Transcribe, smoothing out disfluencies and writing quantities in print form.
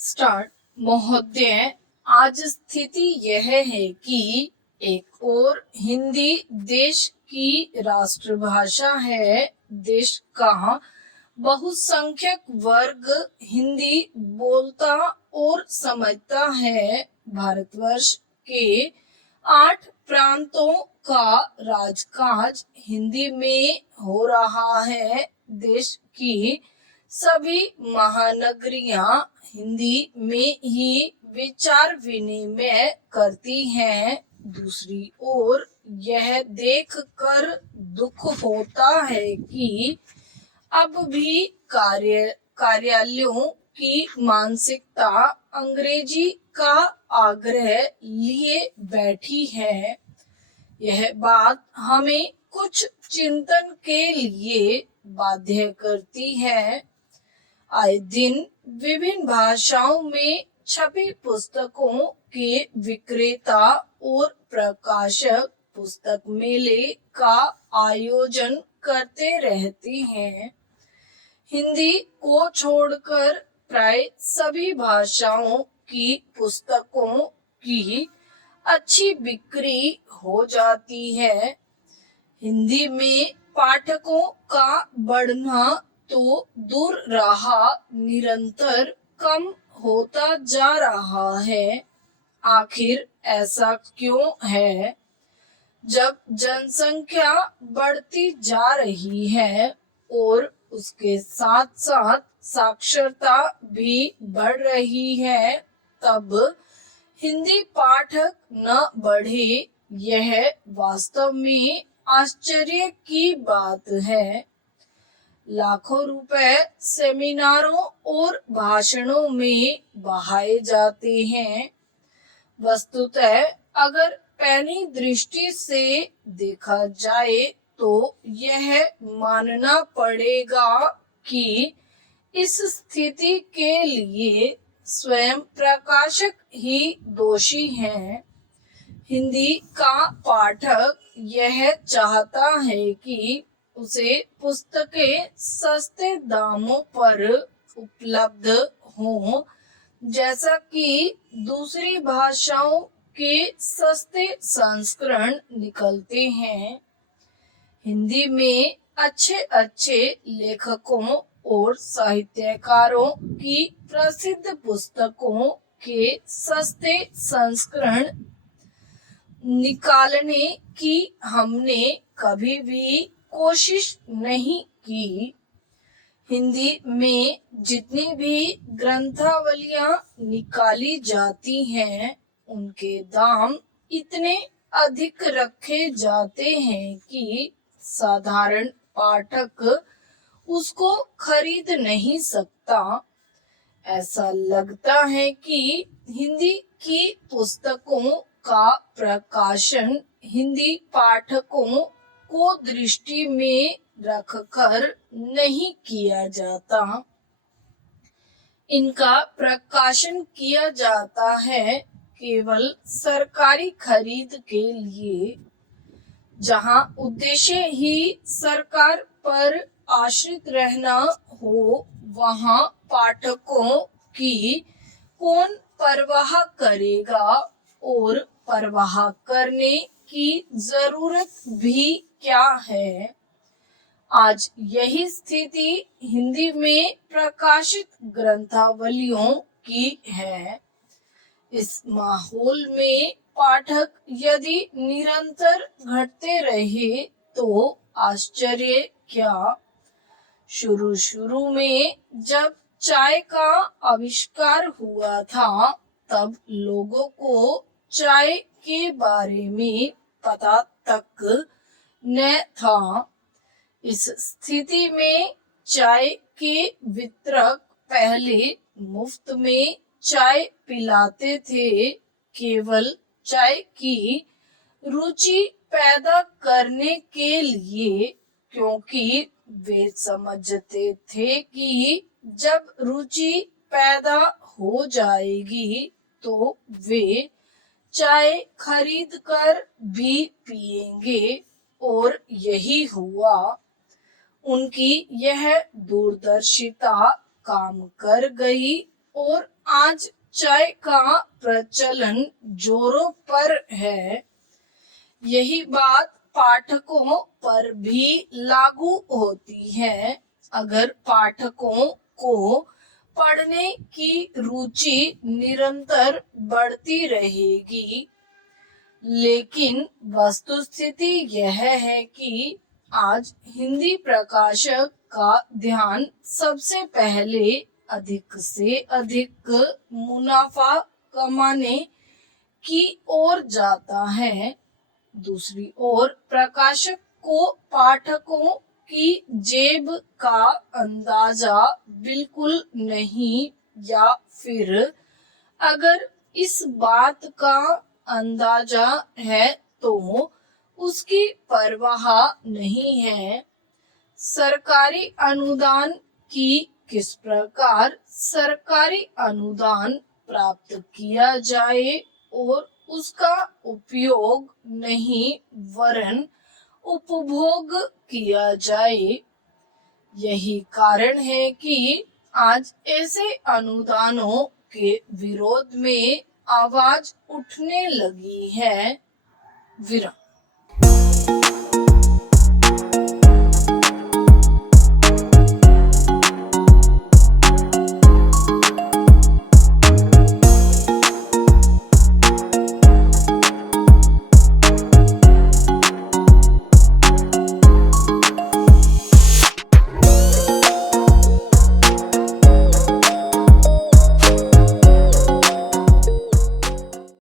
Start. महोदय, आज स्थिति यह है कि एक और हिंदी देश की राष्ट्रभाषा है। देश का बहुसंख्यक वर्ग हिंदी बोलता और समझता है। भारतवर्ष के 8 प्रांतों का राजकाज हिंदी में हो रहा है। देश की सभी महानगरियां हिंदी में ही विचार विनिमय करती हैं। दूसरी ओर यह देखकर दुख होता है कि अब भी कार्यालयों की मानसिकता अंग्रेजी का आग्रह लिए बैठी है। यह बात हमें कुछ चिंतन के लिए बाध्य करती है। आए दिन विभिन्न भाषाओं में छपी पुस्तकों के विक्रेता और प्रकाशक पुस्तक मेले का आयोजन करते रहते हैं। हिंदी को छोड़कर प्राय सभी भाषाओं की पुस्तकों की अच्छी बिक्री हो जाती है। हिंदी में पाठकों का बढ़ना तो दूर रहा, निरंतर कम होता जा रहा है। आखिर ऐसा क्यों है? जब जनसंख्या बढ़ती जा रही है और उसके साथ साथ साक्षरता भी बढ़ रही है, तब हिंदी पाठक न बढ़े, यह वास्तव में आश्चर्य की बात है। लाखों रुपए सेमिनारों और भाषणों में बहाए जाते हैं। वस्तुतः अगर पैनी दृष्टि से देखा जाए तो यह मानना पड़ेगा कि इस स्थिति के लिए स्वयं प्रकाशक ही दोषी हैं। हिंदी का पाठक यह चाहता है कि उसे पुस्तकें सस्ते दामों पर उपलब्ध हों, जैसा कि दूसरी भाषाओं के सस्ते संस्करण निकलते हैं। हिंदी में अच्छे अच्छे लेखकों और साहित्यकारों की प्रसिद्ध पुस्तकों के सस्ते संस्करण निकालने की हमने कभी भी कोशिश नहीं की। हिंदी में जितनी भी ग्रंथावलियां निकाली जाती हैं, उनके दाम इतने अधिक रखे जाते हैं कि साधारण पाठक उसको खरीद नहीं सकता। ऐसा लगता है कि हिंदी की पुस्तकों का प्रकाशन हिंदी पाठकों को दृष्टि में रखकर नहीं किया जाता। इनका प्रकाशन किया जाता है केवल सरकारी खरीद के लिए। जहां उद्देश्य ही सरकार पर आश्रित रहना हो, वहां पाठकों की कौन परवाह करेगा, और परवाह करने की जरूरत भी क्या है। आज यही स्थिति हिंदी में प्रकाशित ग्रंथावलियों की है। इस माहौल में पाठक यदि निरंतर घटते रहे तो आश्चर्य क्या। शुरू में जब चाय का आविष्कार हुआ था, तब लोगों को चाय के बारे में पता तक न था। इस स्थिति में चाय के वितरक पहले मुफ्त में चाय पिलाते थे, केवल चाय की रुचि पैदा करने के लिए, क्योंकि वे समझते थे कि जब रुचि पैदा हो जाएगी तो वे चाय खरीद कर भी पिएंगे, और यही हुआ। उनकी यह दूरदर्शिता काम कर गई और आज चाय का प्रचलन जोरों पर है, यही बात पाठकों पर भी लागू होती है। अगर पाठकों को पढ़ने की रुचि निरंतर बढ़ती रहेगी, लेकिन वस्तुस्थिति यह है कि आज हिंदी प्रकाशक का ध्यान सबसे पहले अधिक से अधिक मुनाफा कमाने की ओर जाता है। दूसरी ओर प्रकाशक को पाठकों की जेब का अंदाजा बिल्कुल नहीं, या फिर अगर इस बात का अंदाजा है तो उसकी परवाह नहीं है। सरकारी अनुदान की किस प्रकार सरकारी अनुदान प्राप्त किया जाए और उसका उपयोग नहीं वरन उपभोग किया जाए, यही कारण है कि आज ऐसे अनुदानों के विरोध में आवाज उठने लगी है। विराम।